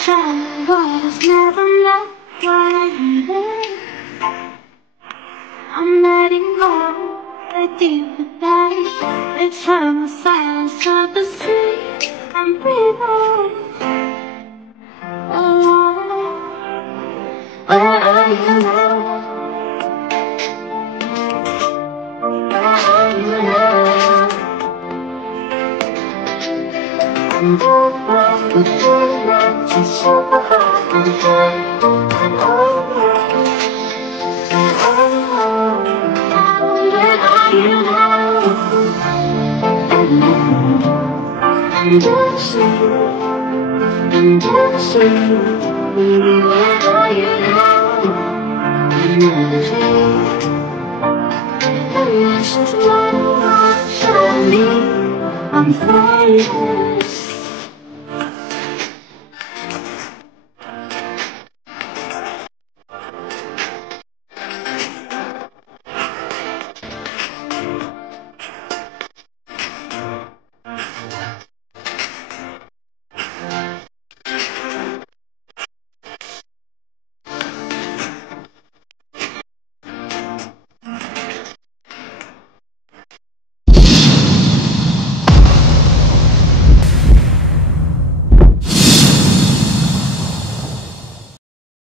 trying, but it's never not right. I'm letting go, the deeper dive. It's from the silence of the sea. I'm breathing. Oh, where are you now? Where are you now? I'm going to do that to show my heart and head. And where are you now? I'm dancing, I'm dancing. Where are you now? I'm dancing. And this is what you want from me. I'm fighting.